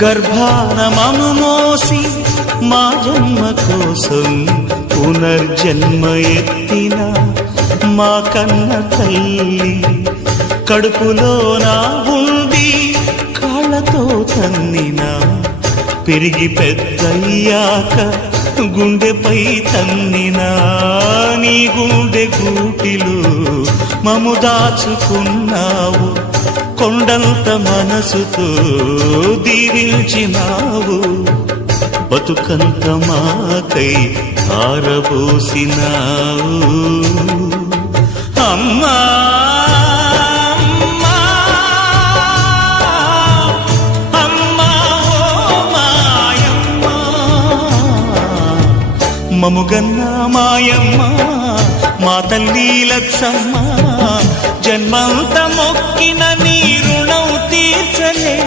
గర్భాన మము మోసి మా జన్మ కోసం పునర్జన్మ ఎత్తిన మా కన్న తల్లి కడుపులో నా ఉండి కాళ్ళతో తన్నిన పెరిగి పెద్దయ్యాక గుండెపై తన్నినా నీ గుండె గూటిలో మము దాచుకున్నావు కొండంత మనసుతో దీవించినావు బతుకంత మాకై ఆరబోసినావు అమ్మా మముగన్న మాయమ్మ మా తల్లి లచ్చమ్మ జన్మంత మొక్కిన నీ రుణం తీర్చలే